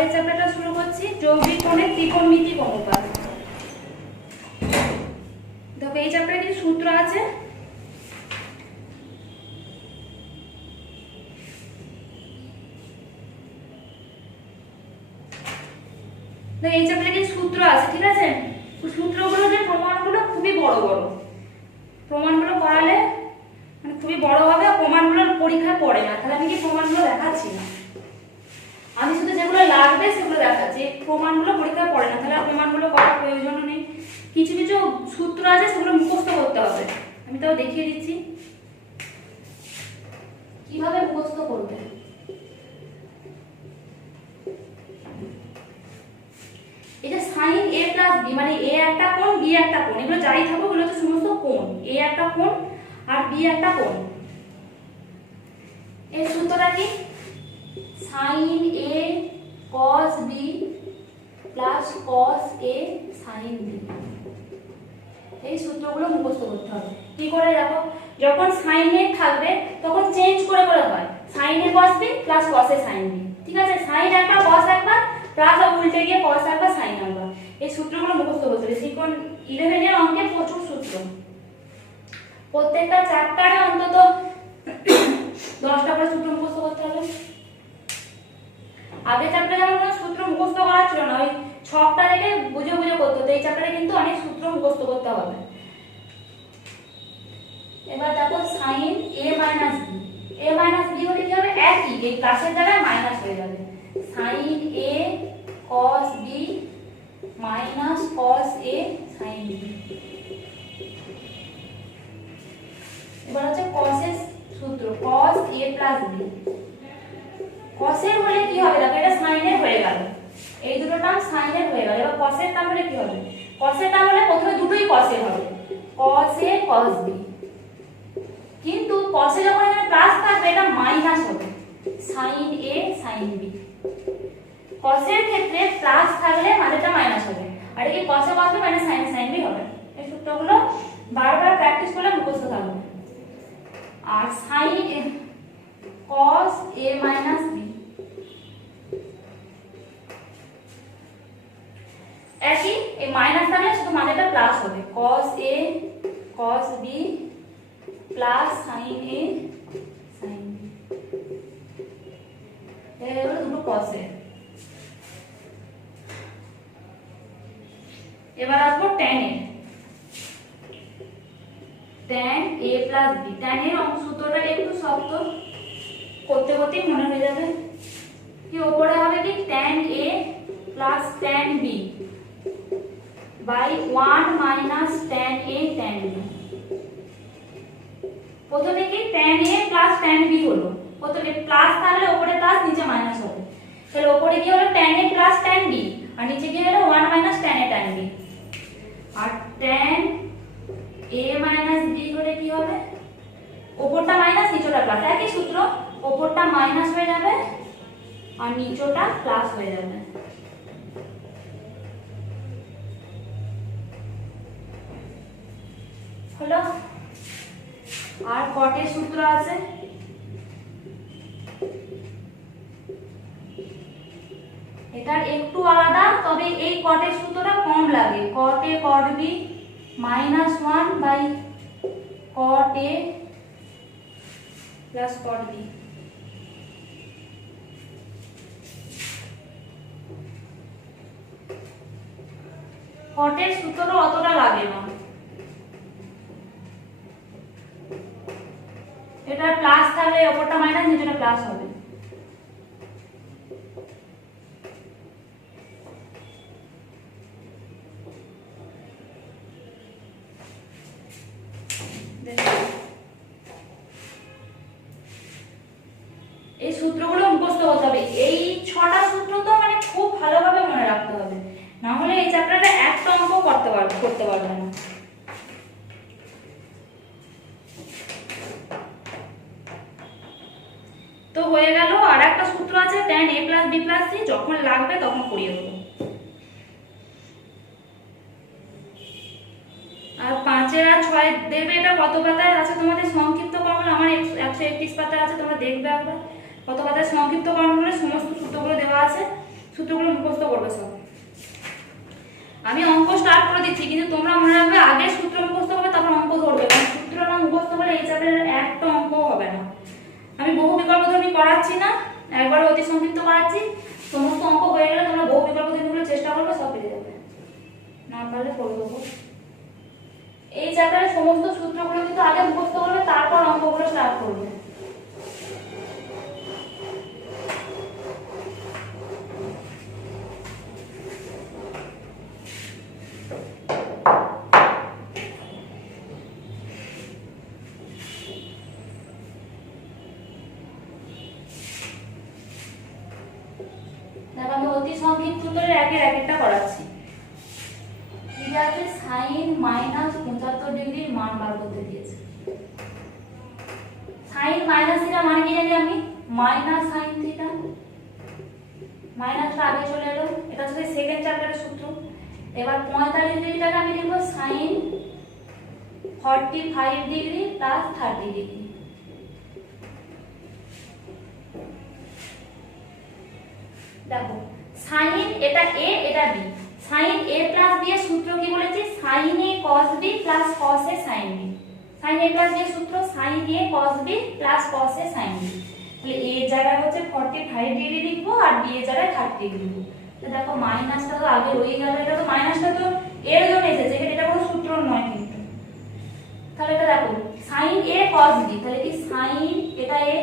পরের চ্যাপ্টারটা শুরু করছি, যৌগিক কোণের ত্রিকোণমিতিক অনুপাত। দেখো এই চ্যাপ্টারে কিছু সূত্র আছে। এই চ্যাপ্টারে কিছু সূত্র আছে, ঠিক আছে? সূত্রগুলো যে প্রমাণগুলো খুবই বড় বড়, প্রমাণগুলো করালে মানে খুবই বড় হবে, প্রমাণগুলো পরীক্ষায় পড়ে না। তাহলে আমি কি প্রমাণগুলো দেখাচ্ছি না, আমি শুধু যেগুলো লাগবে সেগুলো দেখাচ্ছি। প্রমাণগুলো পরীক্ষায় পড়ে না, তাহলে প্রমাণগুলো করার প্রয়োজন নেই। কিছু কিছু সূত্র আছে সেগুলো মুখস্থ করতে হবে, আমি তাও দেখিয়ে দিচ্ছি কিভাবে মুখস্থ করবে। এই যে sin a প্লাস b মানে a একটা কোণ b একটা কোণ, এগুলো যাই থাকুক এগুলো তো সমস্ত কোণ। a একটা কোণ আর b একটা কোণ। এর সূত্রটা কি? sin a cos b plus cos a sin b। এই সূত্রগুলো মুখস্থ করতে হবে। কি করে? দেখো, যখন sin a থাকবে তখন চেঞ্জ করে করে হয় sin a cos b plus cos a sin b, ঠিক আছে? sin একবার cos একবার প্লাস উল্টে গিয়ে cos একবার sin একবার। এই সূত্রগুলো মুখস্থ করতে হবে। ত্রিকোণ 11 এর অঙ্কে প্রচুর সূত্র, প্রত্যেকটা চ্যাপ্টারে অন্তত 10টা করে সূত্র মুখস্থ করতে হবে। আগে চ্যাপ্টারে যেমন কোনো সূত্র মুখস্থ করা ছিল না, ওই ছকটা থেকে বুঝে বুঝে করতে হতো। এই চ্যাপ্টারে কিন্তু অনেক সূত্র মুখস্থ করতে হবে। এবার দেখো sin a minus b, a minus b হলে কি হবে? একই, এই প্লাসের জায়গায় মাইনাস হয়ে যাবে। sin a cos b minus cos a sin b। এবার হচ্ছে cos এর সূত্র, cos a plus b। cos এর হলে কি হবে? দেখো এটা sin এর হয়ে গেল, এই দুটো টার্ম sin এর হয়ে গেল। এবার cos এর টার্ম হলে কি হবে? cos এর টার্ম হলে প্রথমে দুটোই cos এর হবে, cos a cos b। কিন্তু cos এ যখন এখানে প্লাস থাকবে এটা মাইনাস হবে, sin a sin b। cos এর ক্ষেত্রে প্লাস থাকলে মাঝেটা মাইনাস হবে, আর এই cos a cos b মানে sin a sin b হবে। এই সূত্রগুলো বারবার প্র্যাকটিস করলে মুখস্থ থাকবে। আর sin a cos a minus b একই, এই মাইনাস থাকলে শুধু মাঝেটা প্লাস হবে, cos a cos b plus sin a sin b। এই হলো দুটো cos এ। এবার আসবো tan A. tan a plus b, tan এর সূত্রটা একটু শক্ত, করতে করতেই মনে হয়ে যাবে। কি উপরে হবে কি? tan a plus tan b by 1 minus tan a tan b। প্রথমে কি tan a plus tan b হলো, প্রথমে প্লাস থাকলে উপরে প্লাস নিচে মাইনাস হবে। তাহলে উপরে কি হলো? tan a plus tan b, আর নিচে কি হলো? 1 minus tan a tan b। আর tan a মাইনাস b হলে কি হবে? উপরটা মাইনাস নিচেটা প্লাস, একই সূত্র, উপরটা মাইনাস হয়ে যাবে আর নিচেটা প্লাস হয়ে যাবে। হলো? আর cot এর সূত্র আছে, এটার একটু আলাদা, তবে এই cot এর সূত্রটা কম লাগে। cot a cot b minus 1 by cot a plus cot b। cot এর সূত্রটা অতটা লাগে না, এটা প্লাস থাকলে উপরটা মাইনাস নিচেটা প্লাস হবে। এই সূত্রগুলো মুখস্থ করতে হবে। এই 6টা সূত্র তো মানে খুব ভালোভাবে মনে রাখতে হবে, না হলে এই চ্যাপ্টারটা একটা অঙ্ক করতে পারবে না। তো হয়ে গেল। আর একটা সূত্র আছে tan a plus b plus c, যখন লাগবে তখন করিয়ে দেবো। আর 5 এর আর 6 দেখবে এটা কত পাতায় আছে তোমাদের সংক্ষিপ্ত ফর্মুলা, আমার 131 পাতায় আছে, তোমরা দেখবে একবার কত পাতায় সংক্ষিপ্ত ফর্মুলা, সমস্ত সূত্রগুলো দেওয়া আছে। সূত্রগুলো মুখস্থ করবে সব। আমি অঙ্ক স্টার্ট করে দিচ্ছি, কিন্তু তোমরা মনে রাখবে আগে সূত্র মুখস্থ করবে, তারপর অঙ্ক ধরবে, কারণ সূত্র না মুখস্থ করলে এই চ্যাপ্টারের একটা অঙ্ক হবে না। আমি বহু বিকল্প ধর্মী করাচ্ছি না, একবার অতি সংক্ষিপ্ত করাচ্ছি। সমস্ত অঙ্ক হয়ে গেলে তোমরা বহু বিকল্প ধর্মীগুলো চেষ্টা করবে, সব পেরে যাবে, না পারলে করে দেবো। এই চ্যাপ্টারের সমস্ত সূত্রগুলো কিন্তু আগে মুখস্থ করবে, তারপর অঙ্কগুলো স্টার্ট করবে। দেখো আমি অতি সংক্ষিপ্ত উত্তরের একের এক একটা করাচ্ছি। ঠিক আছে, সাইন -75 ডিগ্রির মান বার করতে দিয়েছে। সাইন মাইনাস থিটা মানে কি জানি আমি, মাইনাস সাইন থিটা, মাইনাসটা আগে চলে এলো, এটা হচ্ছে সেকেন্ড চ্যাপ্টারের সূত্র। এবার 45 ডিগ্রিটাকে আমি লিখব সাইন 45 ডিগ্রি প্লাস 30 ডিগ্রি। দেখো সাইন এটা a এটা b, sine a plus b এর সূত্র কি বলেছি, sine a cos b plus cos a sin b। Sine a plus b এর সূত্র sine a cos b plus cos a sin b। তাহলে a এর জায়গায় হচ্ছে 45 ডিগ্রি লিখবো আর b এর জায়গায় 30 ডিগ্রি লিখবো। তো দেখো মাইনাসটা তো আগে রয়ে গেল, এটা তো মাইনাসটা তো এর জন্য এসেছে, এটা কোনো সূত্র নয় কিন্তু। তাহলে এটা দেখো সাইন a cos b, তাহলে কি সাইন এটা a,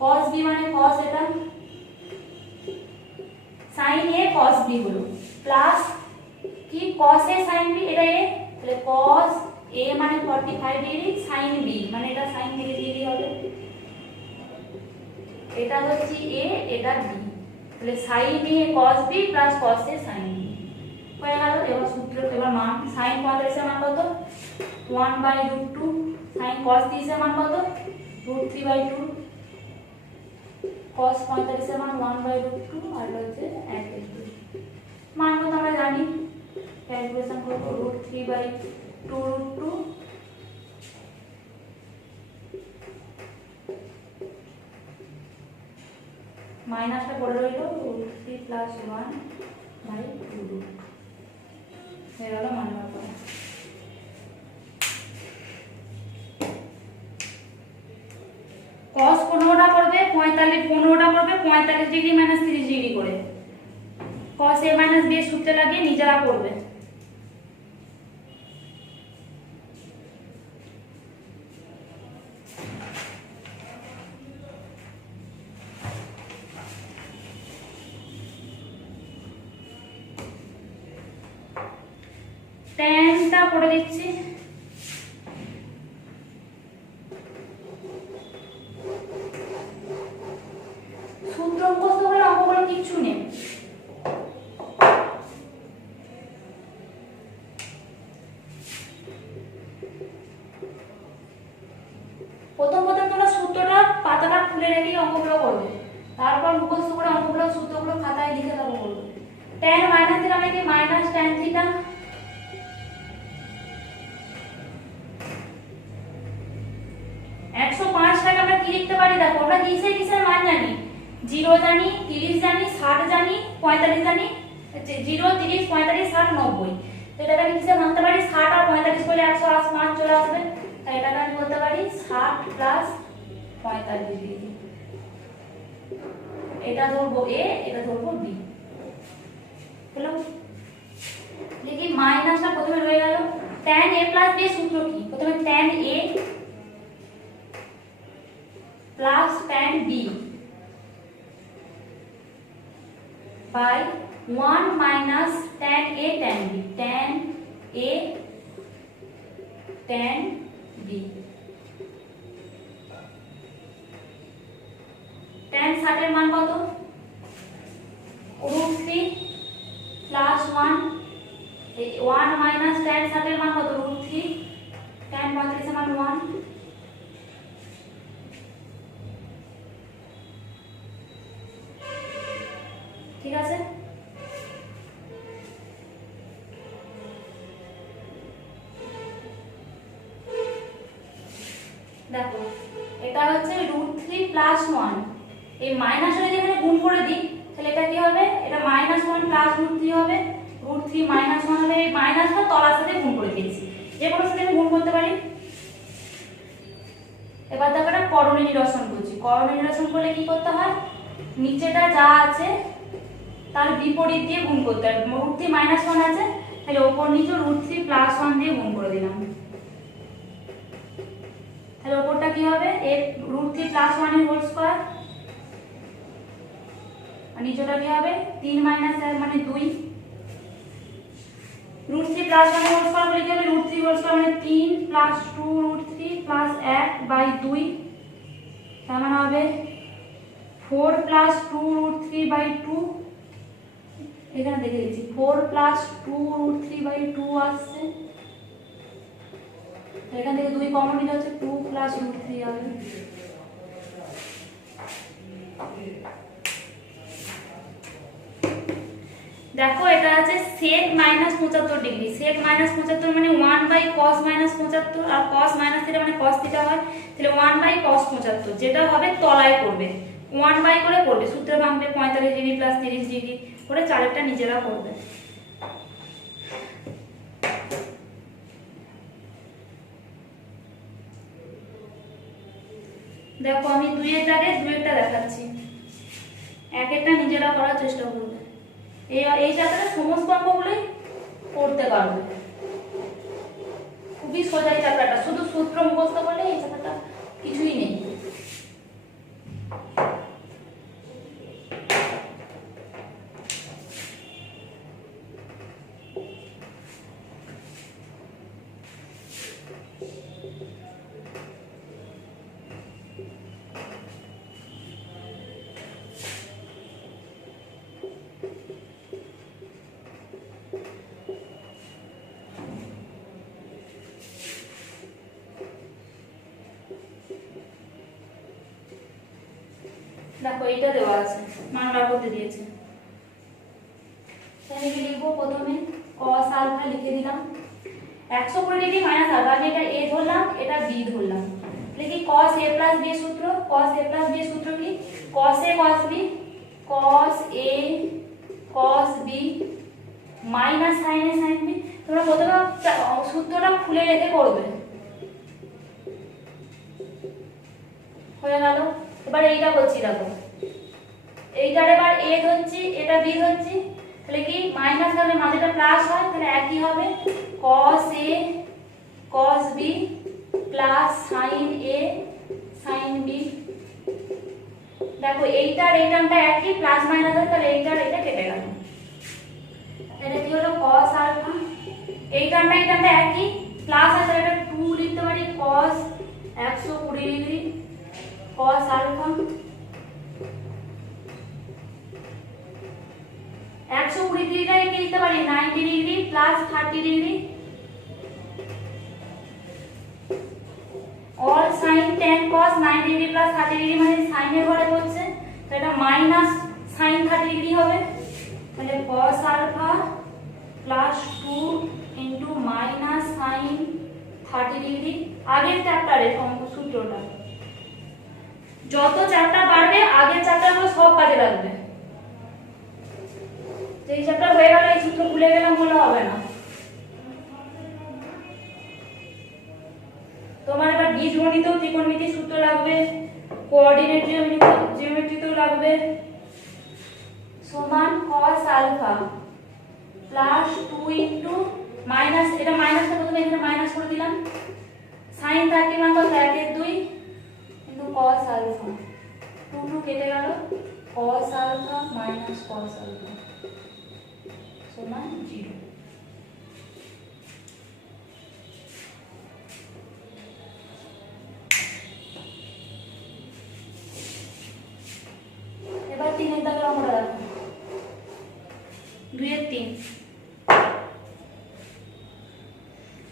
cos b মানে cos এটা, sin a cos b হলো প্লাস কি cos a sin b, এটা a, তাহলে cos a মানে 45 ডিগ্রি, sin b মানে এটা sin 30 ডিগ্রি হবে। এটা হচ্ছে a, এটা b, তাহলে sin a cos b plus cos a sin b হয়ে গেল। এবার সূত্র, এবার মান sin 45 এর মান কত, 1/√2, sin cos 30 এর মান কত, √3/2, cos 45 এর মান 1/√2 আর হচ্ছে 1/2। মান কত আমরা জানি, ক্যালকুলেশন করব, √3/2√2 মাইনাসটা পড়ে রইল, √3 + 1/2 হয়ে গেল মান বার করা। cos 15টা করবে, 15টা করবে 45 ডিগ্রি - 30 ডিগ্রি করে, cos a - b সূত্রে লাগিয়ে নিজেরা করবে। tan-টা করে দিচ্ছি, সূত্র মুখস্থ করে অঙ্কগুলো কিচ্ছু নেই। প্রথম তোমরা সূত্রটা পাতাটা খুলে রেখে অঙ্কগুলো করবে, তারপর মুখস্থ করে অঙ্কগুলো সূত্রগুলো খাতায় লিখে তারপর করবে। tan - থিটা মানে কি, মাইনাস tan থিটা, 105টাকে আমরা কি লিখতে পারি, দেখো আমরা কিসের মান জানি, 0 জানি, 30 জানি, 60 জানি, 45 জানি, 0 30 45 60 90। তো এটাকে আমি কিসে মানতে পারি, 60 আর 45 করলে 105 চলে আসবে, তাই এটাকে আমি বলতে পারি 60 + 45 ডিগ্রি। এটা ধরবো a, এটা ধরবো b, হলো। দেখি মাইনাসটা প্রথমে রয়ে গেল, tan a + b এর সূত্র কি, প্রথমে tan a plus tan b by 1 minus tan a tan b, tan a tan b, tan 60 এর মান কত, √3 + 1, 1 মাইনাস tan 60 এর মান কত, √3, tan 35 এর মান 1, ঠিক আছে। দেখো এটা হচ্ছে √3 + 1, এই মাইনাস যদি এখানে গুণ করে দিই তাহলে এটা এটা কি হবে, এটা -1 প্লাস √3 হবে, √3 -1 হবে, এই মাইনাসটা তলার সাথে গুণ করে দিয়েছি, যে কোনো সাথে আমি গুণ করতে পারি। এবার দেখো এটা করণীয় নিরসন করছি। করণীয় নিরসন করলে কি করতে হয়, নিচেটা যা আছে তার বিপরীত দিয়ে গুণ করতে হয়। √3 -1 আছে, তাহলে ওপর নিচে √3 + 1 দিয়ে গুণ করে দিলাম, তাহলে ওপরটা কি হবে, √3 + 1 এর হোল স্কয়ার, আর নিচেটা কি হবে 3 - 1 মানে 2, √3 + 1 এর হোল স্কয়ার বলে কি হবে, √3 হোল স্কয়ার মানে 3 + 2 √3 + 1/2, তার মানে হবে 4 + 2 √3/2, এখানে দেখে দিচ্ছি 4 + 2 √3/2 আসছে, এখান থেকে 2 কমন নিতে হচ্ছে, 2 + √3 হবে। দেখো এটা আছে sec -75 ডিগ্রি, sec -75 মানে 1/cos -75, আর cos -θ মানে cos θ হয়, তাহলে 1/cos 75, যেটা হবে তলায় করবে, 1/, করে করবে, সূত্র ভাঙবে 45 ডিগ্রি + 30 ডিগ্রি করে, চারেরটা নিজেরা করবে। দেখো আমি 2 এর জায়গায় 2 একটা দেখাচ্ছি, এক একটা নিজেরা করার চেষ্টা করবে, এই চ্যাপ্টারে সমস্ত অঙ্কগুলোই করতে পারবে, খুবই সোজা এই চ্যাপ্টারটা, শুধু সূত্র মুখস্থ করলে এই চ্যাপ্টারটা কিছুই নেই। দেখো এইটা দেওয়া আছে, মান বার করতে দিয়েছে, তাহলে কি লিখবো, প্রথমে cos আলফা লিখে দিলাম, 120 ডিগ্রি মাইনাস আলফা, আমি এটা a ধরলাম, এটা b ধরলাম, লিখি cos a + b সূত্র, cos a + b সূত্র কি, cos a cos b, cos a cos b minus sin a sin b, তোমরা প্রথমে সূত্রটা খুলে রেখে করবে, হয়ে গেল। এবার এইটা করছি, দেখো এইটার এবার a ধরছি, এটা b ধরছি, তাহলে কি মাইনাস হলে মাঝেটা প্লাস হয়, তাহলে একই হবে cos a cos b plus sin a sin b। দেখো এইটার এই টার্মটা একই, প্লাস মাইনাস হয়, তাহলে এইটার এটা কেটে গেল, এটা কি হলো cos আলফা, এই টার্মটা একই, প্লাস আছে, এটা 2 লিখতে পারি, cos 120 ডিগ্রি cos আলফা, 120 ডিগ্রিটাকে কি লিখতে পারি, 90 degree plus 30 degree, all sin tan cos 90 degree plus 30 degree মানে sin এর ঘরে পড়ছে, তো এটা মাইনাস sin 30 ডিগ্রি হবে, তাহলে cos alpha plus 2 into minus sin 30 degree. আগের চ্যাপ্টারের সূত্রটা, যত চ্যাপ্টার বাড়বে আগের চ্যাপ্টারগুলো সব কাজে লাগবে, এই চ্যাপ্টার হয়ে গেল, এই সূত্র ভুলে গেলাম বলে হবে না। তোমার এবার বীজগণিতেও ত্রিকোণমিতির সূত্র লাগবে, কোঅর্ডিনেট জিওমেট্রিতেও লাগবে, সমান cos alpha plus 2 into minus, এটা মাইনাসটা প্রথমে এখানে মাইনাস করে দিলাম, sin 30 মান কত, 1 এর 2 ইনটু cos আলফা, 2 2 কেটে গেল, cos alpha minus cos alpha সমান 0। এবার 3 এর দাগের অঙ্কটা দেখো, 2 এর 3,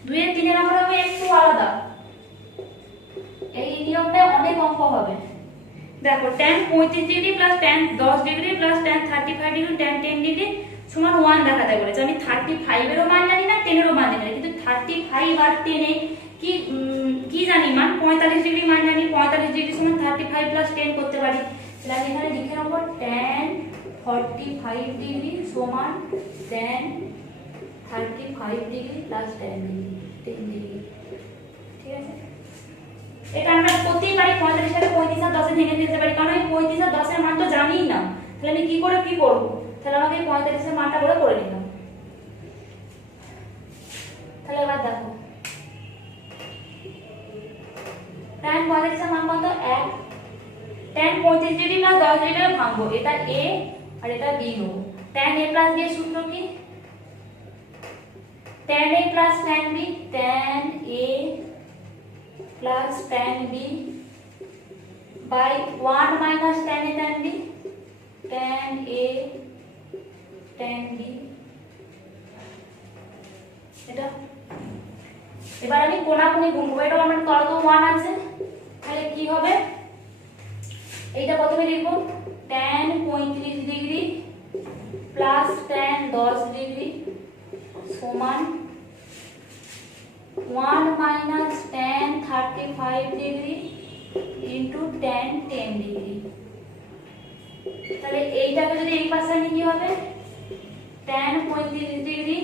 2 এর 3 এর অঙ্কটা হবে একটু আলাদা, এই নিয়মটা অনেক অঙ্ক হবে। দেখো tan 35 degree plus tan 10 degree plus tan 35 degree tan 10 degree সমান 1 দেখাতে বলেছে। আমি 35 এরও মান জানি না, 10 এরও মান জানি না, কিন্তু 35 আর 10 এ কি জানি মান, 45 ডিগ্রি মান জানি, 45 ডিগ্রি সমান 35 প্লাস 10 করতে পারি, তাহলে আমি এখানে লিখে নেব tan 45 ডিগ্রি সমান tan 35 degree plus tan degree 10 degree. ঠিক আছে, এটা আমরা করতেই পারি 45 টাকে 35 আর 10 এ ভেঙে দিতে পারি, কারণ এই 35 আর 10 এর মান তো জানিই না, তাহলে আমি কি করব, তাহলে আমাকে 45 এর মানটা করে নিলাম। তাহলে এবার দেখো tan 45 এর মান কত 1, tan 35 ডিগ্রি প্লাস 10 ডিগ্রি ভাঙবো, এটা a আর এটা b নেব। tan a প্লাস b এর সূত্র কি, tan a plus tan b, tan a plus tan b by 1 minus tan a tan b, tan a tan b। এটা এবার আমি কোণাকুণি গুণ করব, এটা আমার তলা তো 1 আছে, তাহলে কি হবে, এইটা প্রথমে লিখব tan 35 degree plus tan 10 degree সমান 1 minus tan 35 degree into tan 10 degree. তাহলে এইটাকে যদি এই পাশে আনি কি হবে, tan 35 degree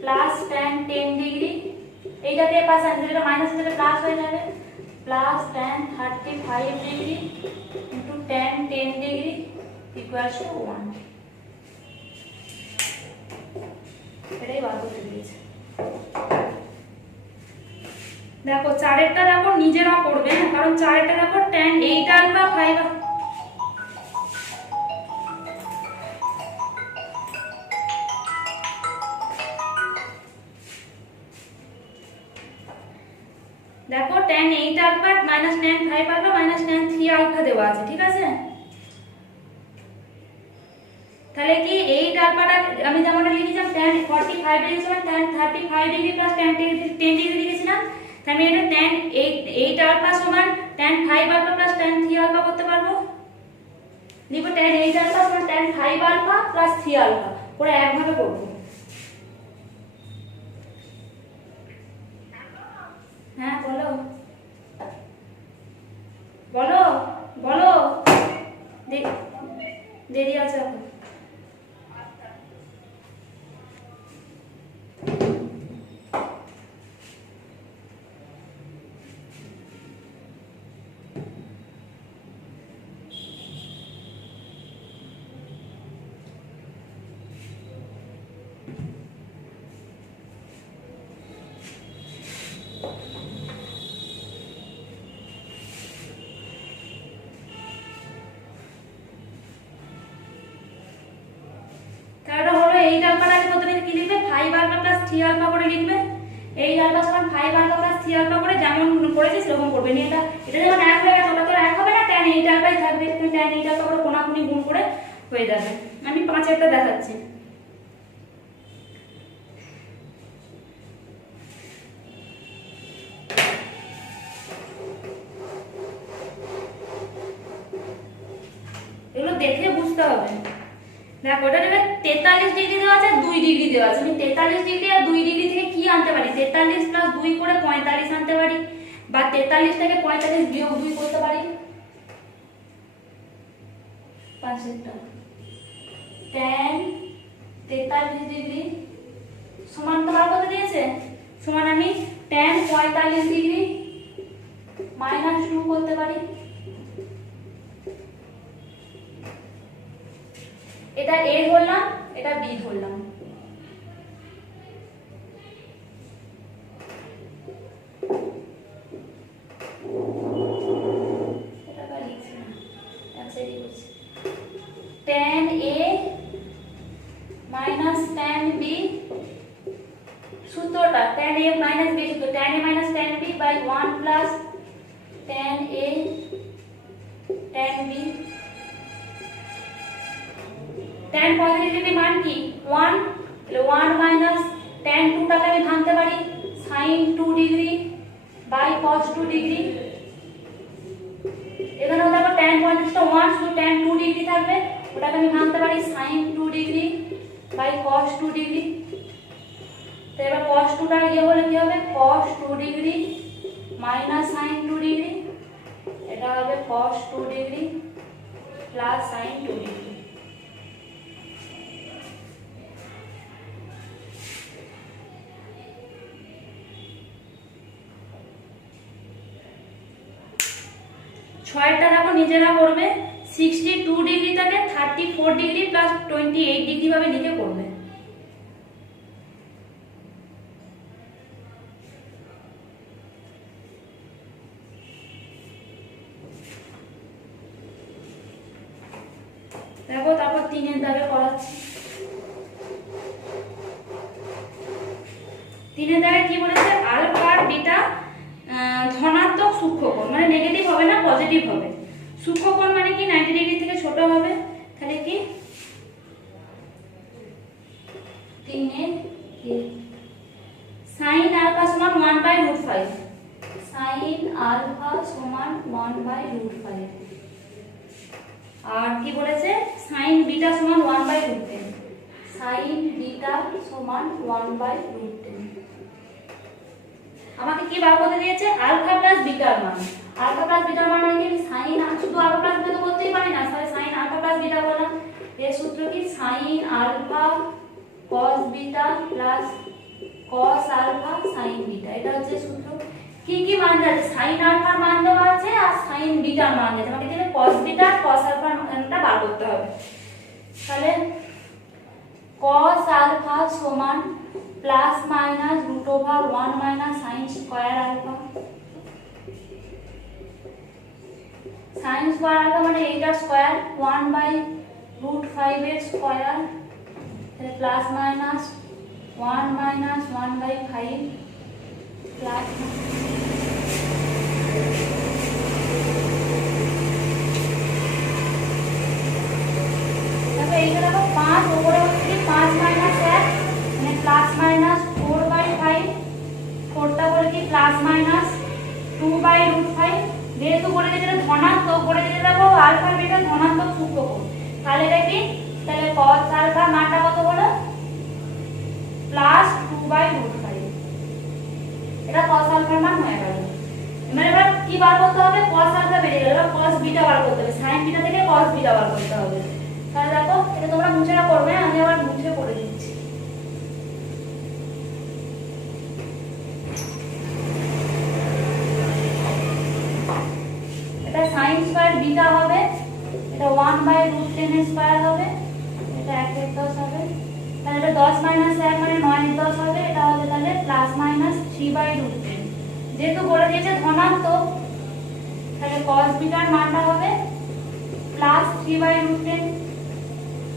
plus tan 10 degree, এইটাতে এই পাশে আনলে এটা মাইনাস থেকে প্লাস হয়ে যাবে, plus tan 35 degree into tan 10 degree equals to 1। এটাই বার করতে দিয়েছে। দেখো চারেরটা দেখো নিজেরা করবে না, কারণ চারেরটা দেখো tan 8 আলফা 5 দেখো tan 8 alpha minus tan 5 alpha minus tan 3 alpha দেওয়া আছে, ঠিক আছে। তাহলে কি 8 আলফাটা আমি যেমনটা লিখেছিলাম tan 45 ডিগ্রি সমান tan 35 degree plus tan 10 degree লিখেছিলাম, তাহলে আমি এটা tan 8 আলফা সমান tan 5 alpha plus tan 3 alpha করতে পারবো, লিখব tan 8 আলফা সমান tan 5 আলফা প্লাস 3 আলফা, পুরো একভাবে করব। হ্যাঁ বলো বলো বলো, দেরি আছে এখন। তাহলে হলো 8 আলফাটাকে প্রথমে কি লিখবে 5 আলফা প্লাস 3 আলফা করে লিখবে, 8 আলফা সমান 5 আলফা প্লাস 3 আলফা করে যেমন করেছি সেরকম করবে, নিয়ে এটা যখন এক হয়ে গেছে ওটা তো এক হবে না, tan 8 আলফাই থাকবে, তুমি tan 8 আলফা করে কোণাকুণি গুণ করে হয়ে যাবে। আমি 5এরটা দেখাচ্ছি। এগুলো দেখে বুঝতে হবে। দেখো এটা দেবে 43 ডিগ্রি দেওয়া আছে, 2 ডিগ্রি দেওয়া আছে, আমি 43 ডিগ্রি আর 2 ডিগ্রি থেকে কি আনতে পারি, 43 প্লাস 2 করে 45 আনতে পারি, বা 43 থেকে 45 বিয়োগ 2 করতে পারি। পাঁচেরটা tan 43 ডিগ্রি সমান তো বার করতে দিয়েছে, সমান আমি tan 45 ডিগ্রি মাইনাস 2 করতে পারি। এটা a ধরলাম, এটা b ধরলাম। এটা লিখছি না, একসাথে করছি। tan a minus tan b সূত্রটা tan a মাইনাস b সূত্র, tan a minus tan b by 1 plus tan a tan b। tan 45 degree মান কি 1, তাহলে 1 মাইনাস tan 2 টাকে আমি ভাঙতে পারি sin 2 degree by cos 2 degree. এখানে দেখো tan 45 টা 1, শুধু tan 2 ডিগ্রি থাকবে, ওটাকে আমি ভাঙতে পারি sin 2 degree by cos 2 degree. তো এবার cos 2 টা ইয়ে হলে কি হবে, cos 2 degree minus sin 2 degree, এটা হবে cos 2 degree plus sin 2 degree. ছয়টা দেখো নিজেরা করবে, 62 ডিগ্রিটাকে 34 ডিগ্রি প্লাস 28 ডিগ্রি ভাবে লিখে করবে। দেখো তারপর 3 দাগে করাচ্ছি। 3 দাগে কি বলেছে, আলফা আর বিটা ধনাত্মক সূক্ষ্মকোণ, মানে নেগেটিভ হবে না, পজিটিভ হবে। সূক্ষ্মকোণ মানে কি 90 ডিগ্রি থেকে ছোট হবে, তাহলে কি 3 sin আলফা সমান 1/√5, sin আলফা সমান 1/√5। আর কি বলেছে, sin বিটা সমান 1/√10, sin বিটা সমান 1/√10। আমাকে কি বার করতে দিয়েছে, আলফা প্লাস বিটার মান। আলফা প্লাস বিটার মান মানে কি, sin শুধু আলফা প্লাস বিটা করতেই পারি না, তাহলে sin আলফা প্লাস বিটা বললাম। এর সূত্র কি, sin alpha cos beta plus cos alpha sin beta, এটা হচ্ছে সূত্র। কি কি মান আছে, sin আলফার মান দেওয়া আছে আর sin বিটার মান আছে, আমাকে তাহলে cos বিটা cos আলফার মানটা বার করতে হবে। তাহলে cos আলফা সমান plus minus √1 minus sin square alpha. sin square alpha মানে এইটার স্কয়ার 1/√5 এর স্কয়ার, তাহলে প্লাস মাইনাস 1 মাইনাস 1/5 প্লাস তারপর এইটা দেখো 5 উপরে হচ্ছে 5 মাইনাস 1 মানে প্লাস মাইনাস 4/5, 4টা বলে কি প্লাস মাইনাস 2/√5। যেহেতু বলে দিয়েছে ধনাত্মক, বলে দিয়েছে দেখো আলফা বিটা ধনাত্মক সূক্ষ্মকোণ, তাহলে এটা কি, তাহলে cos আলফার মানটা কত হলো, প্লাস 2/√5। এটা cos আলফার মান হয়ে গেল। এবার কি বার করতে হবে, cos আলফা বেরিয়ে গেল, এবার cos বিটা বার করতে হবে, sin বিটা থেকে cos বিটা বার করতে হবে। তাহলে দেখো এটা তোমরা মুছে না করবে, আমি আবার মুছে করে দিচ্ছি। এটা sin স্কয়ার বিটা হবে, এটা 1/√10 স্কয়ার হবে, এটা 1/10 হবে, তাহলে এটা 10 মাইনাস 1 মানে 9/10 হবে, এটা হবে তাহলে প্লাস মাইনাস 3/√10। যেহেতু বলে দিয়েছে ধনাত্মক, তাহলে cos বিটার মানটা হবে প্লাস 3/√10।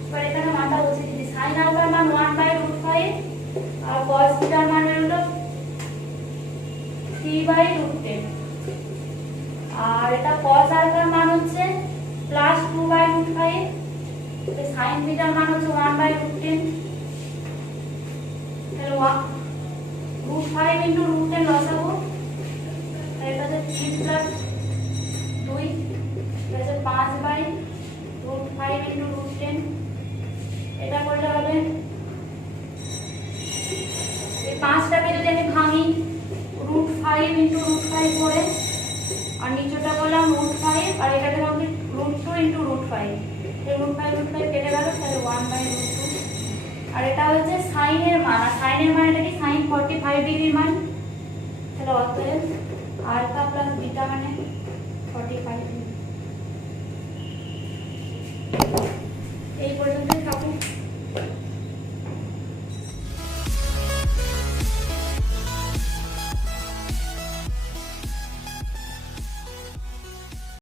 এবার এখানে মানটা বসে দিচ্ছি, sin আলফার মান 1/√5 আর cos বিটার মান হলো 3/√10, আর এটা cos আলফার মান হচ্ছে প্লাস 2/√5, sin বিটার মান হচ্ছে 1/√10, তাহলে √5 × √10 লসাগু, এটা হচ্ছে 3 প্লাস 2, এটা হচ্ছে 5/√5 × √10। এটা করলে হবে, এই 5টাকে যদি আমি ভাঙি √5 × √5 করে, আর নিচেটা বললাম √5, আর এটাকে ভাঙি √2 × √5, এই √5 কেটে গেল, তাহলে 1/√2। আর এটা হচ্ছে sin এর মান, আর sin এর মান এটা কি sin 45 ডিগ্রির মান, তাহলে অতএব আলফা প্লাস বিটা মানে 45 ডিগ্রি। এই পর্যন্তই থাকুক।